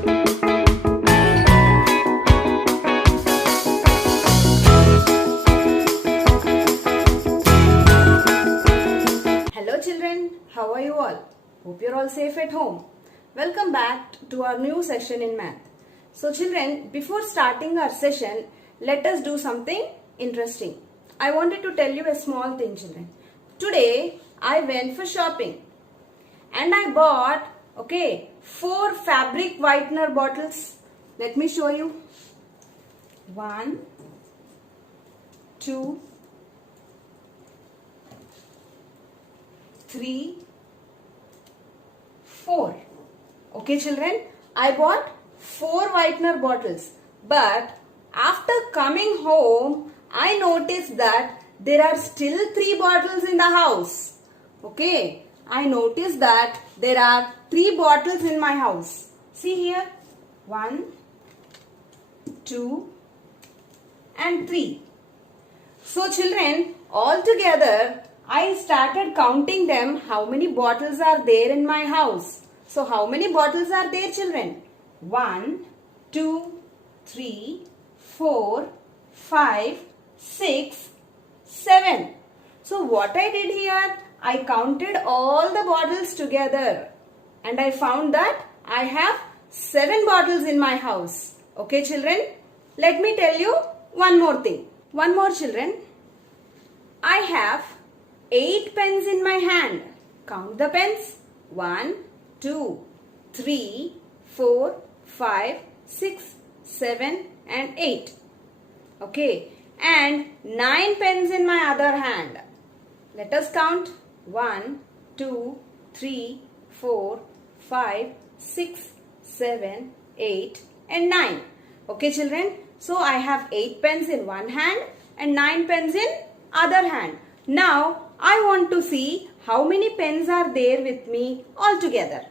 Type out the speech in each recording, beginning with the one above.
Hello children, how are you all? Hope you're all safe at home. Welcome back to our new session in math. So children, before starting our session, let us do something interesting. I wanted to tell you a small thing, children. Today, I went for shopping and I bought, 4 fabric whitener bottles. Let me show you. 1, 2, 3, 4. Okay children, I bought 4 whitener bottles, but after coming home I noticed that there are still 3 bottles in the house. Okay, I noticed that there are 3 bottles in my house. See here, 1, 2 and 3. So children, all together I started counting them, how many bottles are there in my house. So how many bottles are there, children? 1, 2, 3, 4, 5, 6, 7. So what I did here, I counted all the bottles together and I found that I have 7 bottles in my house. Okay children, let me tell you one more thing. One more children, I have 8 pens in my hand. Count the pens. 1, 2, 3, 4, 5, 6, 7 and 8. Okay. And 9 pens in my other hand. Let us count. 1, 2, 3, 4, 5, 6, 7, 8 and 9. Okay children. So I have 8 pens in one hand and 9 pens in other hand. Now I want to see how many pens are there with me altogether.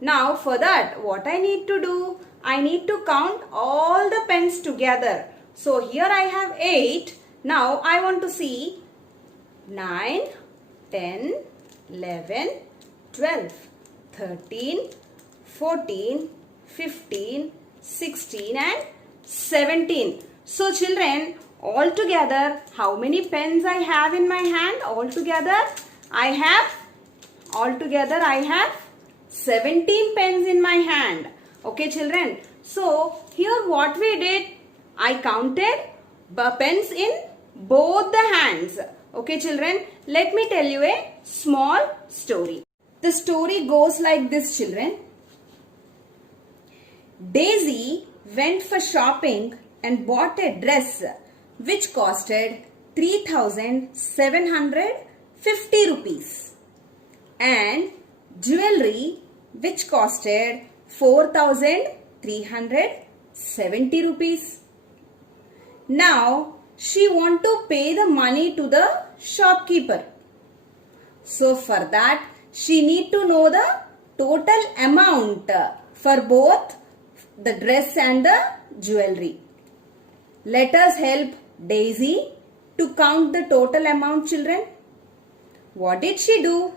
Now for that, what I need to do, I need to count all the pens together. So here I have 8. Now I want to see 9, 10, 11, 12, 13, 14, 15, 16 and 17. So children, altogether, how many pens I have in my hand? Altogether, I have 17 pens in my hand. Okay, children. So, here what we did, I counted pens in both the hands. Okay, children. Let me tell you a small story. The story goes like this, children. Daisy went for shopping and bought a dress which costed 3,750 rupees and jewelry which costed 4,370 rupees. Now she want to pay the money to the shopkeeper. So for that she need to know the total amount for both the dress and the jewelry. Let us help Daisy to count the total amount, children. What did she do?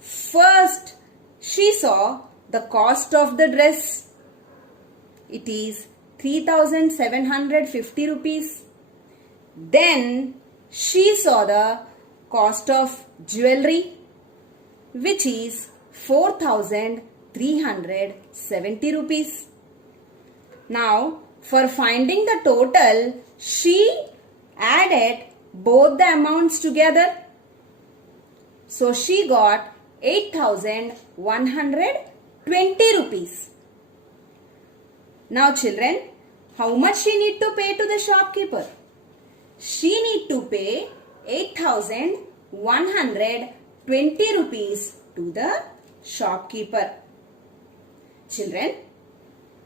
First, she saw the cost of the dress. It is 3,750 rupees. Then, she saw the cost of jewelry, which is 4,370 rupees. Now, for finding the total, she added both the amounts together. So she got 8,120 rupees. Now children, how much she need to pay to the shopkeeper? She need to pay 8,120 rupees to the shopkeeper. Children,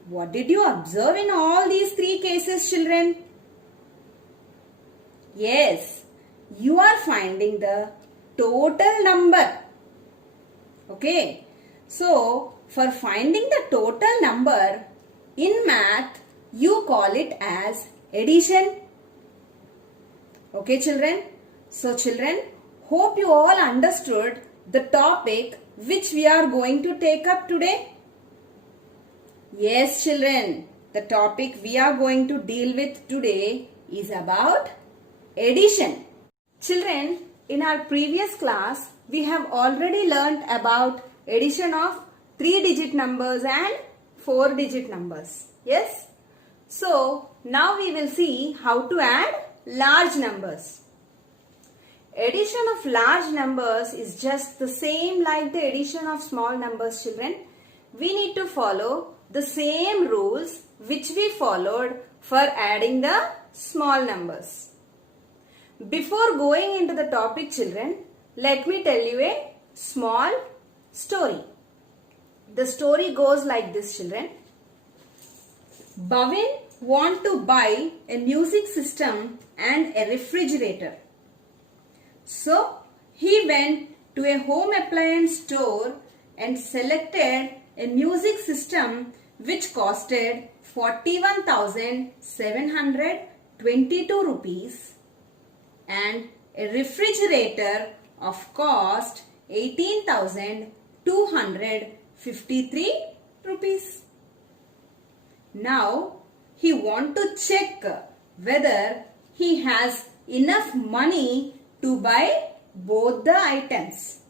what did you observe in all these 3 cases, children? Yes, you are finding the total number. Okay. So, for finding the total number, in math, you call it as addition. Okay, children. So, children, hope you all understood the topic which we are going to take up today. Yes, children, the topic we are going to deal with today is about addition. Children, in our previous class, we have already learnt about addition of 3-digit numbers and 4-digit numbers. Yes? So, now we will see how to add large numbers. Addition of large numbers is just the same like the addition of small numbers, children. We need to follow the same rules which we followed for adding the small numbers. Before going into the topic, children, let me tell you a small story. The story goes like this, children. Bhavin want to buy a music system and a refrigerator. So, he went to a home appliance store and selected a music system which costed 41,722 rupees and a refrigerator of cost 18,253 rupees. Now, he want to check whether he has enough money to buy both the items.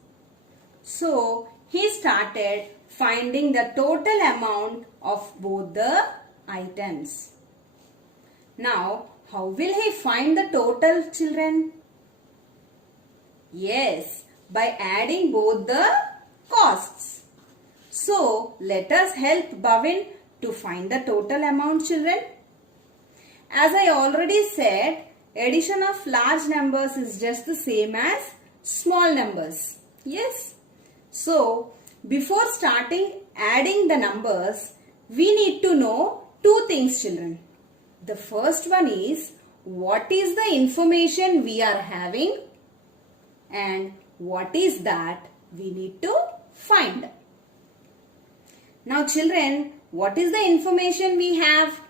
So, he started finding the total amount of both the items. Now, how will he find the total, children? Yes, by adding both the costs. So, let us help Bhavin to find the total amount, children. As I already said, addition of large numbers is just the same as small numbers. Yes. So, before starting adding the numbers, we need to know two things, children. The first one is what is the information we are having and what is that we need to find. Now, children, what is the information we have?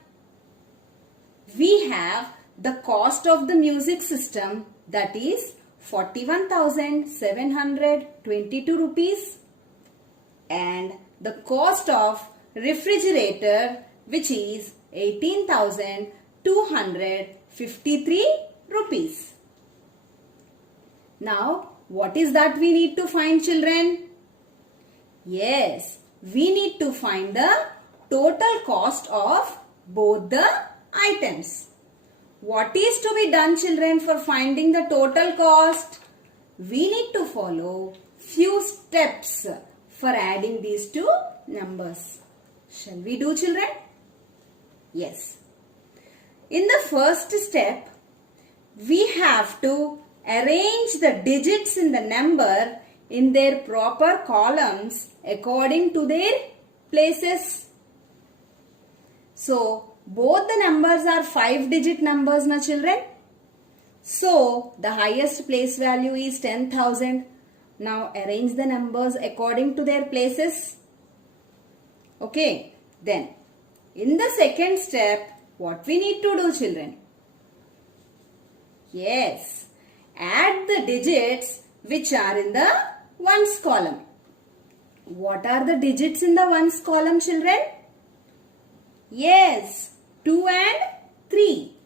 We have the cost of the music system, that is 41,722 rupees, and the cost of refrigerator, which is 18,253 rupees. Now, what is that we need to find, children? Yes, we need to find the total cost of both the items. What is to be done, children, for finding the total cost? We need to follow few steps for adding these two numbers. Shall we do, children? Yes. In the first step, we have to arrange the digits in the number in their proper columns according to their places. So, both the numbers are 5-digit numbers, na children. So, the highest place value is 10,000. Now, arrange the numbers according to their places. Okay. Then, in the second step, what we need to do, children? Yes. Add the digits which are in the ones column. What are the digits in the ones column, children? Yes. 2 and 3.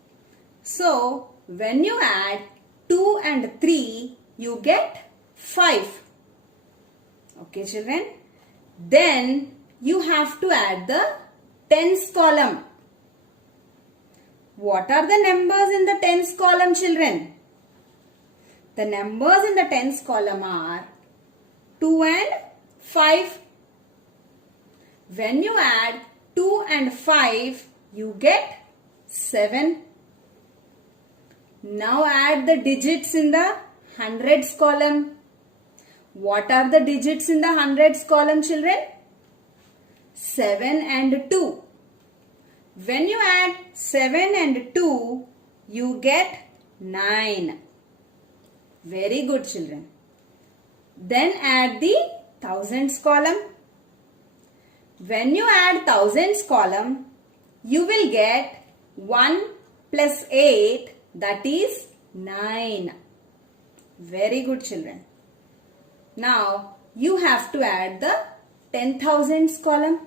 So, when you add 2 and 3, you get 5. Okay, children. Then, you have to add the tens column. What are the numbers in the tens column, children? The numbers in the tens column are 2 and 5. When you add 2 and 5, you get 7. Now add the digits in the hundreds column. What are the digits in the hundreds column, children? 7 and 2. When you add 7 and 2, you get 9. Very good, children. Then add the thousands column. When you add thousands column, you will get 1 plus 8, that is 9. Very good, children. Now, you have to add the 10,000s column.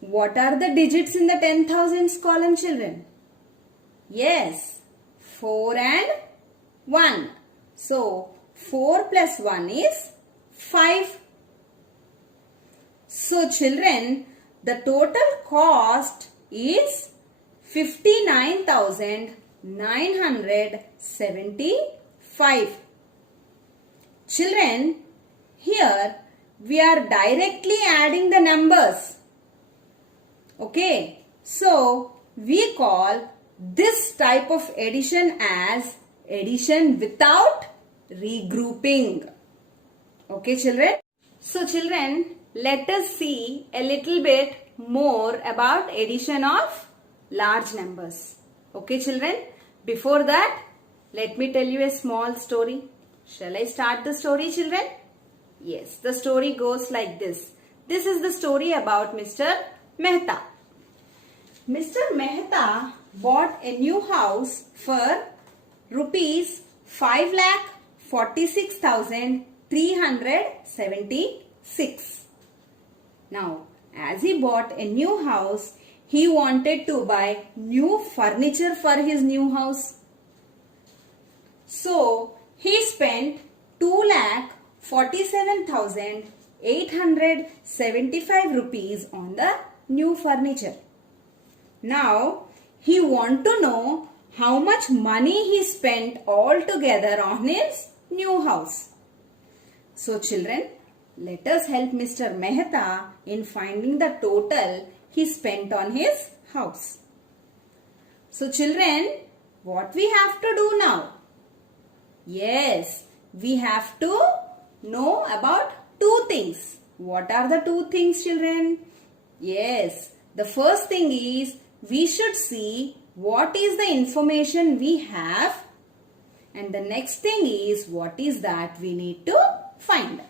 what are the digits in the 10,000s column, children? Yes, 4 and 1. So, 4 plus 1 is 5. So, children, the total cost is 59,975. Children, here we are directly adding the numbers. Okay, so we call this type of addition as addition without regrouping. Okay, children. So, children, let us see a little bit more about addition of large numbers. Okay, children. Before that, let me tell you a small story. Shall I start the story, children? Yes, the story goes like this. This is the story about Mr. Mehta. Mr. Mehta bought a new house for rupees 5,46,376. Now, as he bought a new house, he wanted to buy new furniture for his new house. So, he spent 2,47,875 rupees on the new furniture. Now, he want to know how much money he spent altogether on his new house. So, children, let us help Mr. Mehta in finding the total he spent on his house. So, children, what we have to do now? Yes, we have to know about two things. What are the two things, children? Yes, the first thing is we should see what is the information we have, and the next thing is what is that we need to find.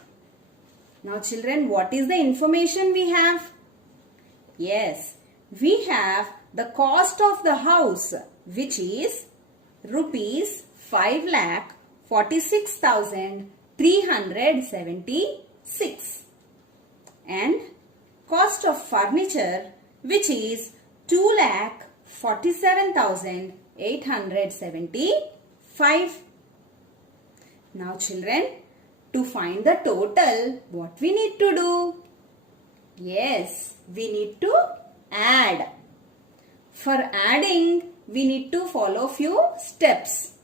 Now, children, what is the information we have? Yes, we have the cost of the house, which is rupees 5,46,376, and cost of furniture, which is 2,47,875. Now, children, to find the total, what we need to do? Yes, we need to add. For adding, we need to follow few steps.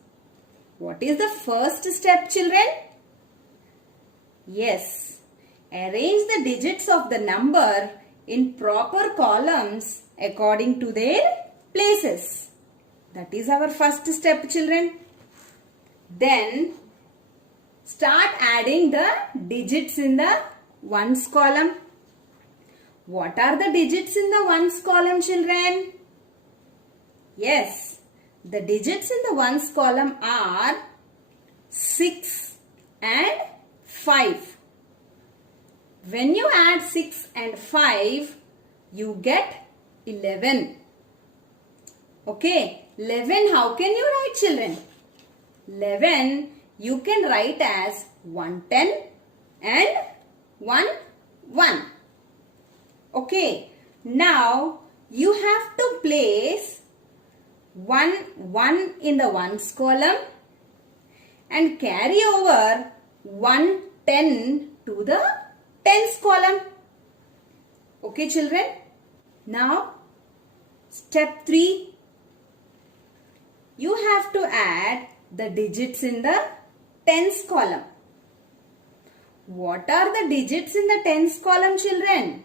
What is the first step, children? Yes, arrange the digits of the number in proper columns according to their places. That is our first step, children. Then, start adding the digits in the ones column. What are the digits in the ones column, children? Yes, the digits in the ones column are 6 and 5. When you add 6 and 5, you get 11. Okay, 11, how can you write, children? 11, you can write as 110 and 1. Okay, now you have to place 1 in the ones column and carry over 110 to the tens column. Okay, children. Now, step 3. You have to add the digits in the tens column. What are the digits in the tens column, children?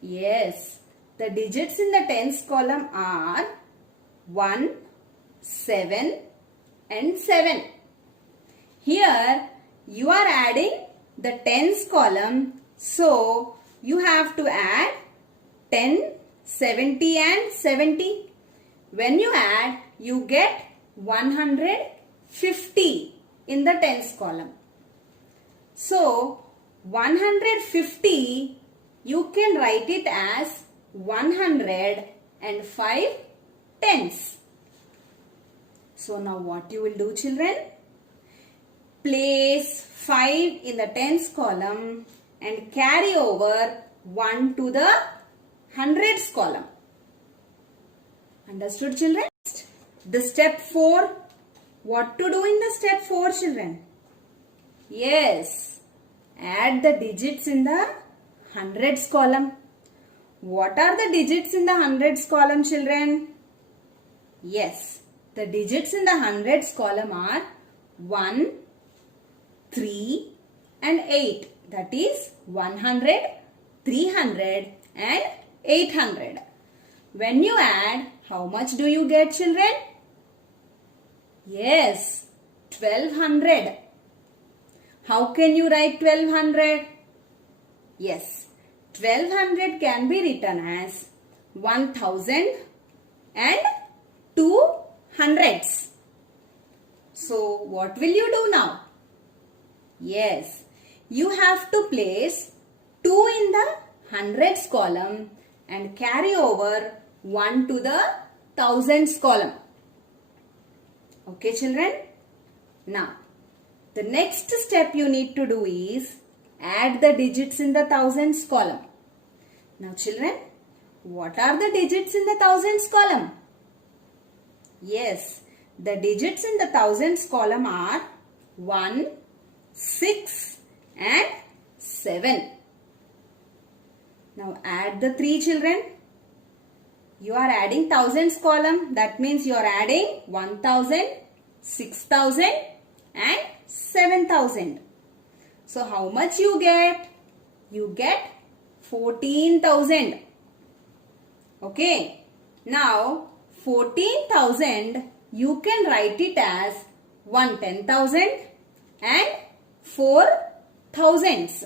Yes, the digits in the tens column are 1, 7 and 7. Here you are adding the tens column, so you have to add 10, 70 and 70. When you add, you get 150 in the tens column. So 150, you can write it as 105 tens. So now what you will do, children? Place 5 in the tens column and carry over 1 to the hundreds column. Understood, children? The step 4. What to do in the step 4, children? Yes, add the digits in the hundreds column. What are the digits in the hundreds column, children? Yes, the digits in the hundreds column are 1, 3 and 8. That is 100, 300 and 800. When you add, how much do you get, children? Yes, 1200. How can you write 1200? Yes, 1200 can be written as 1000 and 2 hundreds. So, what will you do now? Yes, you have to place 2 in the hundreds column and carry over 1 to the thousands column. Okay, children? Now, the next step you need to do is add the digits in the thousands column. Now, children, what are the digits in the thousands column? Yes, the digits in the thousands column are 1, 6 and 7. Now, add the 3, children. You are adding thousands column. That means you are adding 1000, 6000 and 7000. So, how much you get? You get 14,000. Okay. Now, 14,000 you can write it as 110,000 and 4 thousands.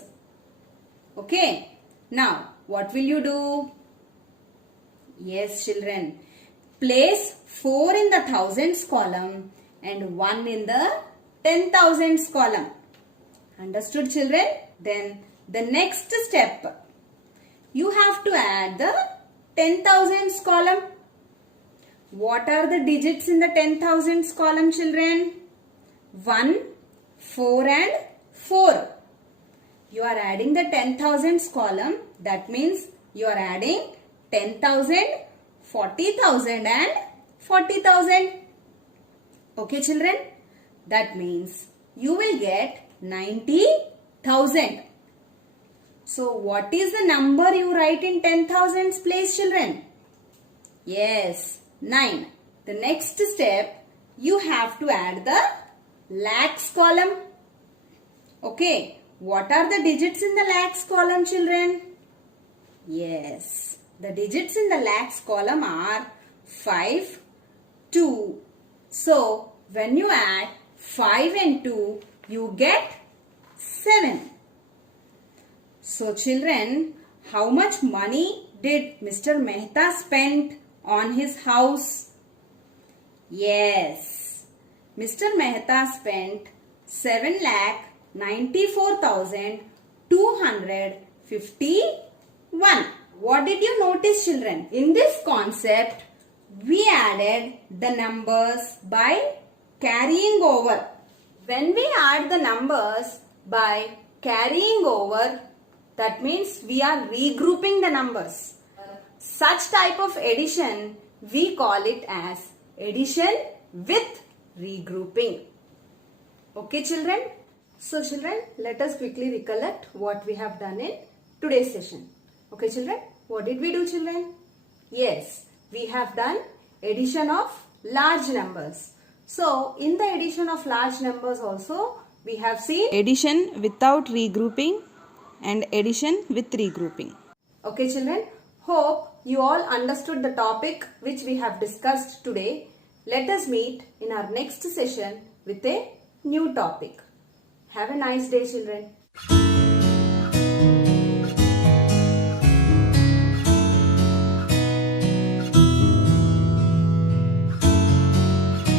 Okay. Now, what will you do? Yes, children. Place 4 in the thousands column and 1 in the 10,000s column. Understood, children? Then the next step, you have to add the 10,000s column. What are the digits in the 10,000s column, children? 1, 4 and 4. You are adding the 10,000s column. That means you are adding 10,000, 40,000 and 40,000. Okay, children? That means you will get 90,000. So, what is the number you write in 10,000s place, children? Yes, 9. The next step, you have to add the lakhs column. Okay, what are the digits in the lakhs column, children? Yes, the digits in the lakhs column are 5, 2. So, when you add 5 and 2, you get 7. So, children, how much money did Mr. Mehta spend on his house? Yes, Mr. Mehta spent 7,94,251. What did you notice, children? In this concept, we added the numbers by carrying over. When we add the numbers by carrying over, that means we are regrouping the numbers. Such type of addition, we call it as addition with regrouping. Okay, children? So, children, let us quickly recollect what we have done in today's session. Okay, children? What did we do, children? Yes, we have done addition of large numbers. So, in the addition of large numbers also, we have seen addition without regrouping and addition with regrouping. Okay, children, hope you all understood the topic which we have discussed today. Let us meet in our next session with a new topic. Have a nice day, children.